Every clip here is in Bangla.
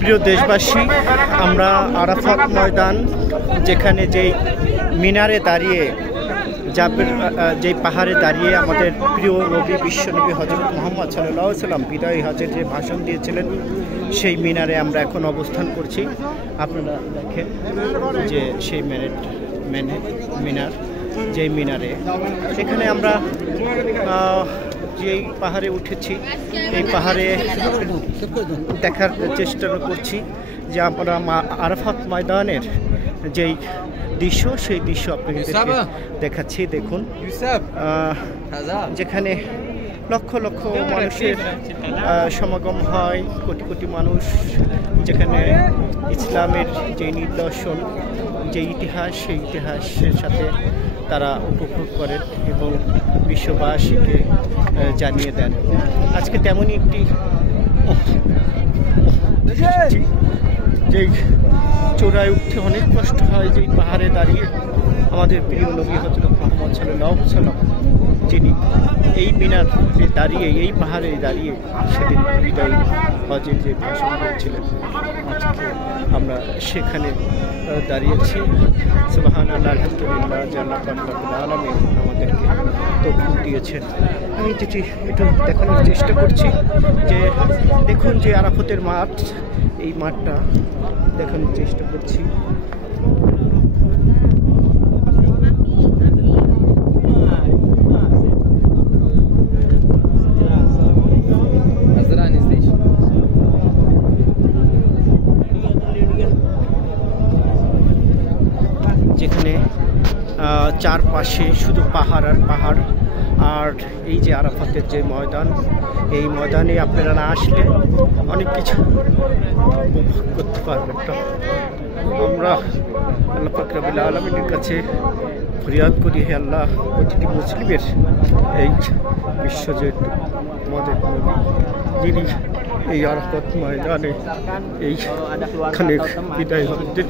প্রিয় দেশবাসী, আমরা আরাফাত ময়দান যেখানে যেই মিনারে দাঁড়িয়ে যেই পাহাড়ে দাঁড়িয়ে আমাদের প্রিয় নবী বিশ্বনবী হযরত মুহাম্মদ সাল্লাল্লাহু আলাইহি ওয়াসাল্লাম বিদায়ী হজের যে ভাষণ দিয়েছিলেন সেই মিনারে আমরা এখন অবস্থান করছি। আপনারা দেখেন যে সেই মিনার যেই মিনারে সেখানে আমরা যেই পাহাড়ে উঠেছি এই পাহাড়ে দেখার চেষ্টা করছি যে আমরা আরাফাত ময়দানের যেই দৃশ্য সেই দৃশ্য আপনাদেরকে দেখাচ্ছি। দেখুন যেখানে লক্ষ লক্ষ মানুষের সমাগম হয়, কোটি কোটি মানুষ যেখানে ইসলামের যে নিদর্শন যে ইতিহাস সেই ইতিহাসের সাথে তারা উপভোগ করেন এবং বিশ্ববাসীকে জানিয়ে দেন। আজকে তেমনই একটি যেই চূড়ায় উঠতে অনেক কষ্ট হয়, যেই পাহাড়ে দাঁড়িয়ে আমাদের প্রিয় নবী হযরত মুহাম্মদ সাল্লাল্লাহু আলাইহি ওয়াসাল্লাম যিনি এই মিনারে দাঁড়িয়ে এই পাহাড়ে দাঁড়িয়ে সেদিন বিদায়ী হজের যে ভাষণ দিয়েছিলেন আজকে আমরা সেখানে দাঁড়িয়েছি। সুবহানাল্লাহ, আলহামদুলিল্লাহ, আল্লাহ পাক রব্বুল আলামিন আমাদেরকে তৌফিক দিয়েছেন। আমি যেটি একটু দেখানোর চেষ্টা করছি যে দেখুন যে আরাফাতের মাঠ, এই মাঠটা দেখানোর চেষ্টা করছি। যেখানে চারপাশে শুধু পাহাড় আর পাহাড়, আর এই যে আরাফাতের যে ময়দান, এই ময়দানে আপনারা না আসলে অনেক কিছু উপভোগ করতে পারবেন না। আমরা আল্লাহ পাক রব্বুল আলামিনের কাছে ফরিয়াদ করি, হে আল্লাহ, প্রতিটি মুসলিমের এই বিশ্ব যে আমাদের যিনি এই আরাফাত ময়দানে এইখানে বিদায় হজের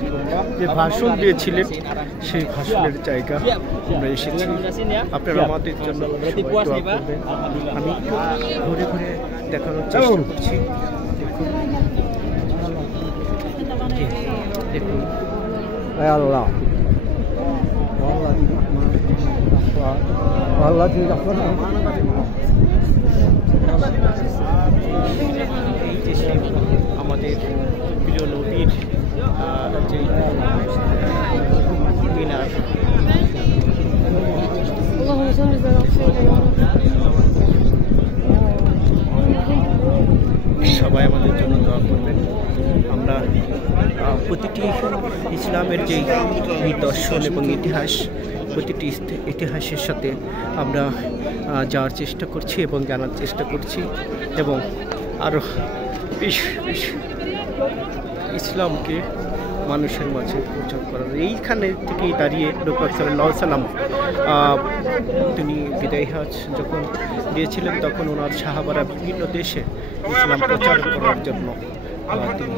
যে ভাষণ দিয়েছিলেন সেই ভাষণের জায়গা আমরা এসেছি। আপনারা আমাদের জন্য দোয়া করবেন। আমি ঘুরে ঘুরে দেখানোর চেষ্টা করছি। দেখুন আল্লাহ এই যে আমাদের প্রিয় নবীর যে মিনার, সবাই আমাদের জন্য দোয়া করবেন। আমরা প্রতিটি ইসলামের যে নিদর্শন এবং ইতিহাস, প্রতিটি ইতিহাসের সাথে আমরা যাওয়ার চেষ্টা করছি এবং জানার চেষ্টা করছি এবং আরও ইসলামকে মানুষের মাঝে প্রচার করার। এইখানে থেকেই দাঁড়িয়ে নবী সাল্লাল্লাহু আলাইহি ওয়াসাল্লাম তিনি বিদায়ী হজ যখন দিয়েছিলেন তখন ওনার সাহাবারা বিভিন্ন দেশে ইসলাম প্রচার করার জন্য তিনি